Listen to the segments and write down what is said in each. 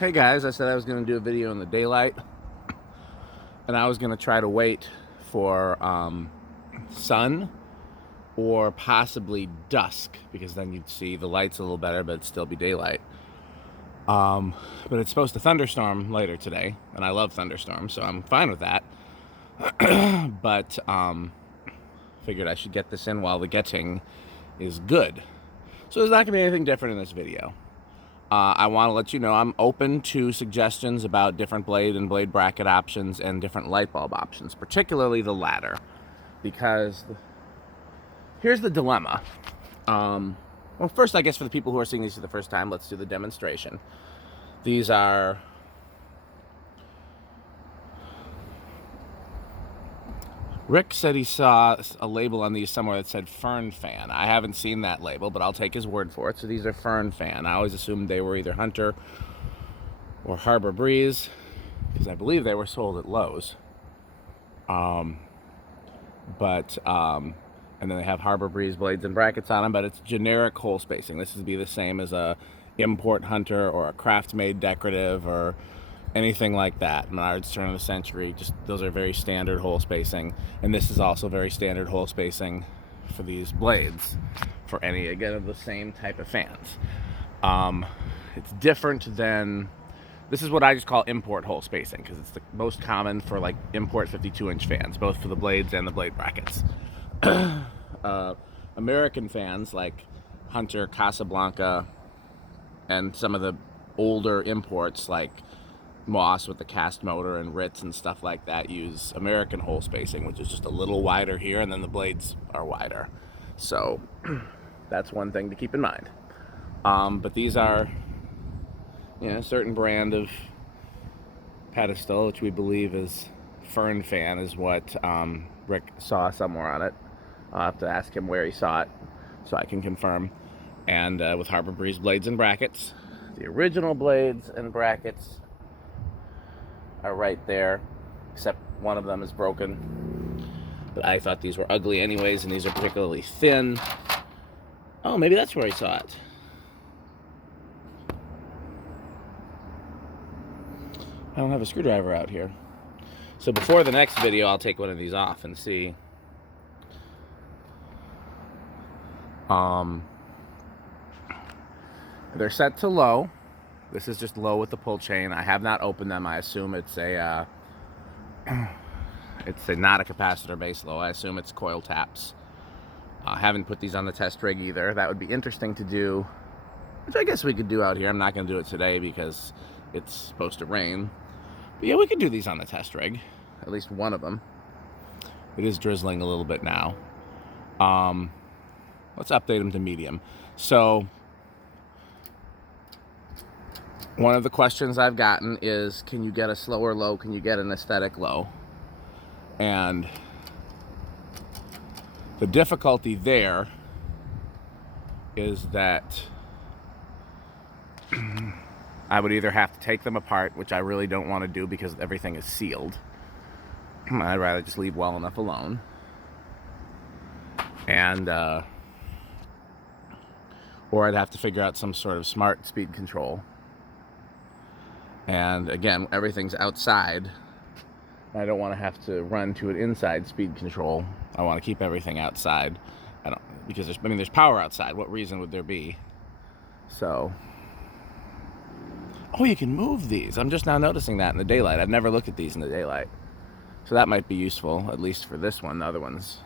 Hey guys, I said I was going to do a video in the daylight, and I was going to try to wait for sun or possibly dusk, because then you'd see the lights a little better, but it'd still be daylight. But it's supposed to thunderstorm later today, and I love thunderstorms, so I'm fine with that. But figured I should get this in while the getting is good. So there's not going to be anything different in this video. I want to let you know I'm open to suggestions about different blade and blade bracket options and different light bulb options, particularly the latter, because here's the dilemma. Well, first, I guess for the people who are seeing these for the first time, let's do the demonstration. These are Rick said he saw a label on these somewhere that said Furn fan. I haven't seen that label, but I'll take his word for it. So these are Furn fan. I always assumed they were either Hunter or Harbor Breeze, because I believe they were sold at Lowe's. And then they have Harbor Breeze blades and brackets on them, but it's generic hole spacing. This would be the same as a import Hunter or a craft-made decorative or anything like that. Menards turn of the century, just those are very standard hole spacing, and this is also very standard hole spacing for these blades for any, again, of the same type of fans. It's different than, this is what I just call import hole spacing, because it's the most common for like import 52-inch fans, both for the blades and the blade brackets. American fans like Hunter, Casablanca, and some of the older imports like Moss with the cast motor and Ritz and stuff like that use American hole spacing, which is just a little wider here, and then the blades are wider. So that's one thing to keep in mind. But these are, a certain brand of pedestal, which we believe is Furn fan, is what Rick saw somewhere on it. I'll have to ask him where he saw it so I can confirm. And with Harbor Breeze blades and brackets, the original blades and brackets are right there, except one of them is broken. But I thought these were ugly anyways, and these are particularly thin. Oh, maybe that's where he saw it. I don't have a screwdriver out here. So before the next video, I'll take one of these off and see. They're set to low. This is just low with the pull chain. I have not opened them. I assume it's a not a capacitor base low. I assume it's coil taps. I haven't put these on the test rig either. That would be interesting to do, which I guess we could do out here. I'm not going to do it today because it's supposed to rain. But yeah, we could do these on the test rig. At least one of them. It is drizzling a little bit now. Let's update them to medium. So one of the questions I've gotten is, can you get a slower low? Can you get an aesthetic low? And the difficulty there is that I would either have to take them apart, which I really don't want to do because everything is sealed. I'd rather just leave well enough alone. And or I'd have to figure out some sort of smart speed control. And again, everything's outside. I don't want to have to run to an inside speed control. I want to keep everything outside. Because there's power outside. What reason would there be? So, oh, you can move these. I'm just now noticing that in the daylight. I've never looked at these in the daylight. So that might be useful, at least for this one. The other ones.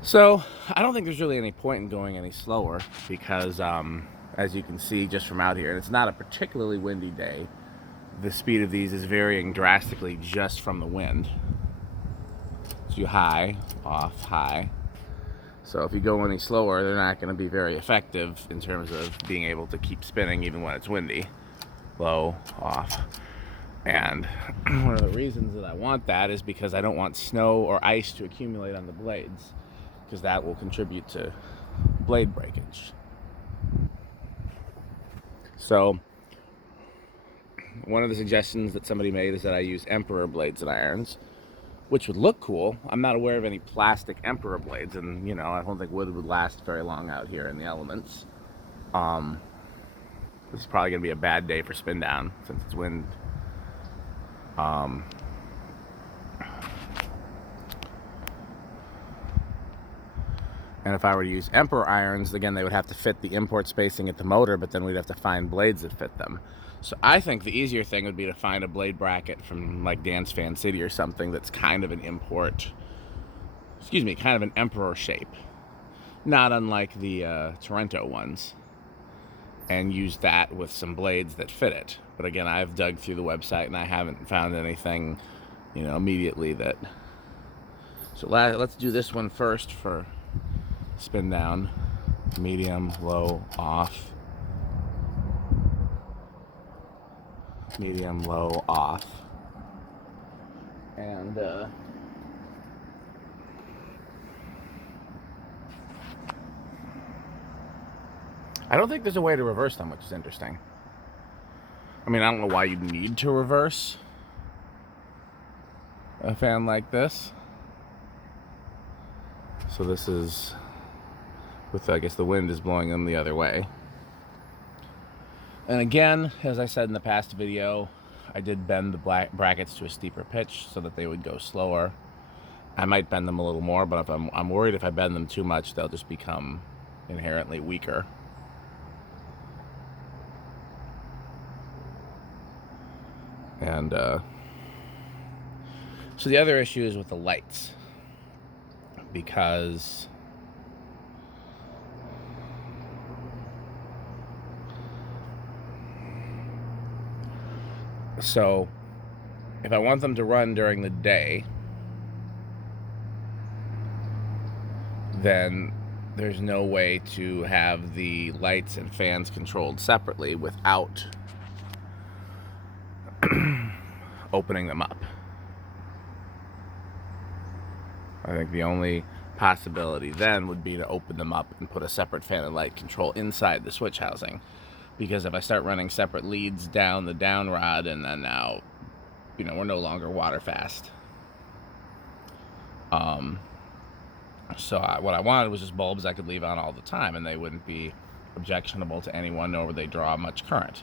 So I don't think there's really any point in going any slower because, as you can see just from out here, and it's not a particularly windy day, the speed of these is varying drastically just from the wind. So you high, off, high. So if you go any slower, they're not going to be very effective in terms of being able to keep spinning even when it's windy. Low, off. And one of the reasons that I want that is because I don't want snow or ice to accumulate on the blades, because that will contribute to blade breakage. So one of the suggestions that somebody made is that I use Emperor blades and irons, which would look cool. I'm not aware of any plastic Emperor blades, and I don't think wood would last very long out here in the elements. This is probably going to be a bad day for spin down since it's wind. And if I were to use Emperor irons, again, they would have to fit the import spacing at the motor, but then we'd have to find blades that fit them. So I think the easier thing would be to find a blade bracket from like Dan's Fan City or something that's kind of an import, kind of an Emperor shape. Not unlike the Torrento ones. And use that with some blades that fit it. But again, I've dug through the website and I haven't found anything, immediately that. So let's do this one first for spin down. Medium, low, off. Medium, low, off. And I don't think there's a way to reverse them, which is interesting. I mean, I don't know why you'd need to reverse a fan like this. So this is with, I guess, the wind is blowing them the other way. And again, as I said in the past video, I did bend the brackets to a steeper pitch so that they would go slower. I might bend them a little more, but if I'm worried if I bend them too much, they'll just become inherently weaker. And so the other issue is with the lights, because so if I want them to run during the day, then there's no way to have the lights and fans controlled separately without opening them up. I think the only possibility then would be to open them up and put a separate fan and light control inside the switch housing. Because if I start running separate leads down the downrod, and then now, we're no longer water fast. So what I wanted was just bulbs I could leave on all the time, and they wouldn't be objectionable to anyone, nor would they draw much current.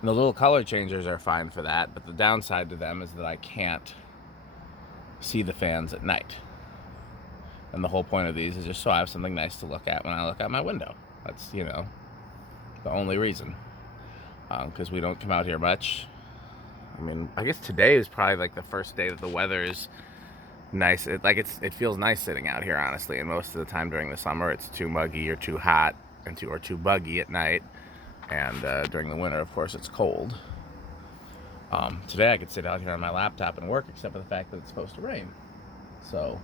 And the little color changers are fine for that, but the downside to them is that I can't see the fans at night. And the whole point of these is just so I have something nice to look at when I look out my window. That's, the only reason. Because we don't come out here much. I mean, I guess today is probably like the first day that the weather is nice. It feels nice sitting out here, honestly. And most of the time during the summer, it's too muggy or too hot or too buggy at night. And during the winter, of course, it's cold. Today I could sit out here on my laptop and work, except for the fact that it's supposed to rain. So,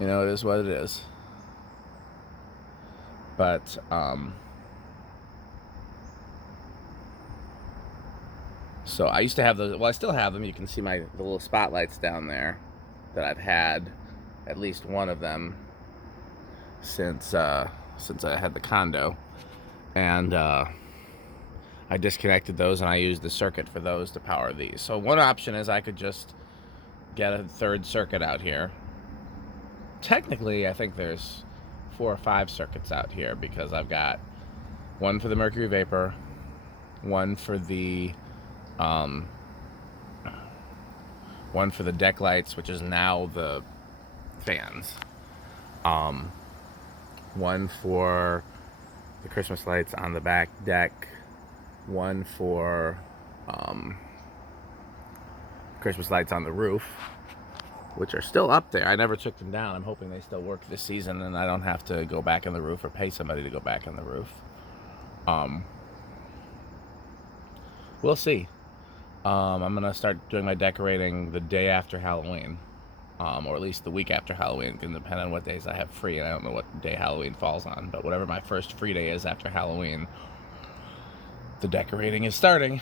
it is what it is. But, so I used to have those, well, I still have them. You can see the little spotlights down there that I've had, at least one of them, since I had the condo. And, I disconnected those and I used the circuit for those to power these. So one option is I could just get a third circuit out here. Technically, I think there's 4 or 5 circuits out here, because I've got one for the mercury vapor, one for the deck lights, which is now the fans, one for the Christmas lights on the back deck, one for Christmas lights on the roof, which are still up there. I never took them down. I'm hoping they still work this season and I don't have to go back on the roof or pay somebody to go back on the roof. We'll see. I'm gonna start doing my decorating the day after Halloween, or at least the week after Halloween. It can depend on what days I have free, and I don't know what day Halloween falls on, but whatever my first free day is after Halloween, the decorating is starting.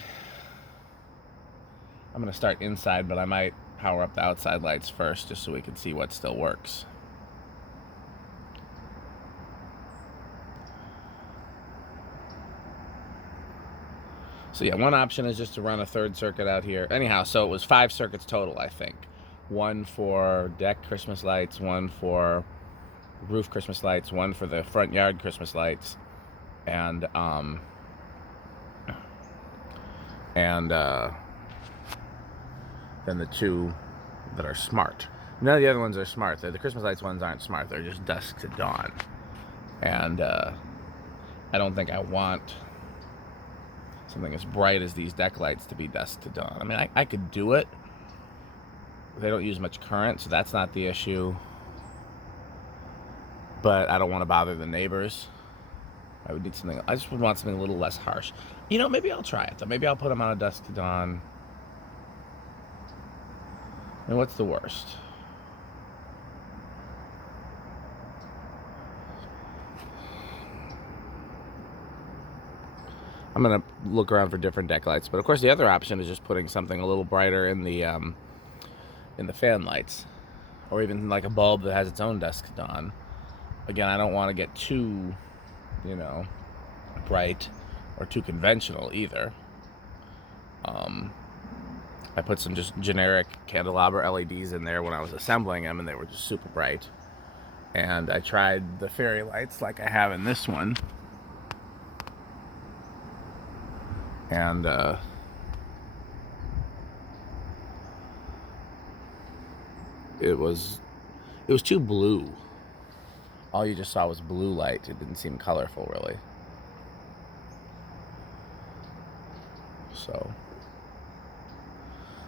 I'm gonna start inside, but I might power up the outside lights first, just so we can see what still works. So yeah, one option is just to run a third circuit out here. Anyhow, so it was 5 circuits total, I think. One for deck Christmas lights, one for roof Christmas lights, one for the front yard Christmas lights, and and then the two that are smart. None of the other ones are smart. The Christmas lights ones aren't smart. They're just dusk to dawn. And I don't think I want something as bright as these deck lights to be dusk to dawn. I mean, I could do it. They don't use much current, so that's not the issue. But I don't want to bother the neighbors. I would need something. I just would want something a little less harsh. You know, maybe I'll try it though. Maybe I'll put them on a dusk to dawn. And what's the worst? I'm gonna look around for different deck lights, but of course the other option is just putting something a little brighter in the fan lights, or even like a bulb that has its own dusk to dawn. Again, I don't want to get too, you know, bright or too conventional either. I put some just generic candelabra LEDs in there when I was assembling them, and they were just super bright. And I tried the fairy lights like I have in this one, and it was too blue. All you just saw was blue light. It didn't seem colorful, really. So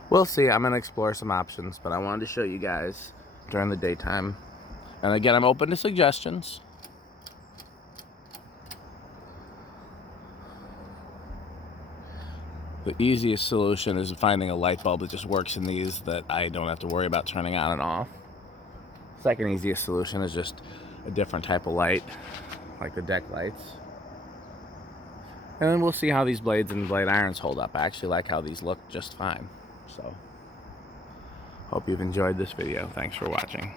we'll see. I'm gonna explore some options, but I wanted to show you guys during the daytime. And again, I'm open to suggestions. The easiest solution is finding a light bulb that just works in these, that I don't have to worry about turning on and off. Second easiest solution is just a different type of light, like the deck lights. And then we'll see how these blades and blade irons hold up. I actually like how these look just fine. So, hope you've enjoyed this video. Thanks for watching.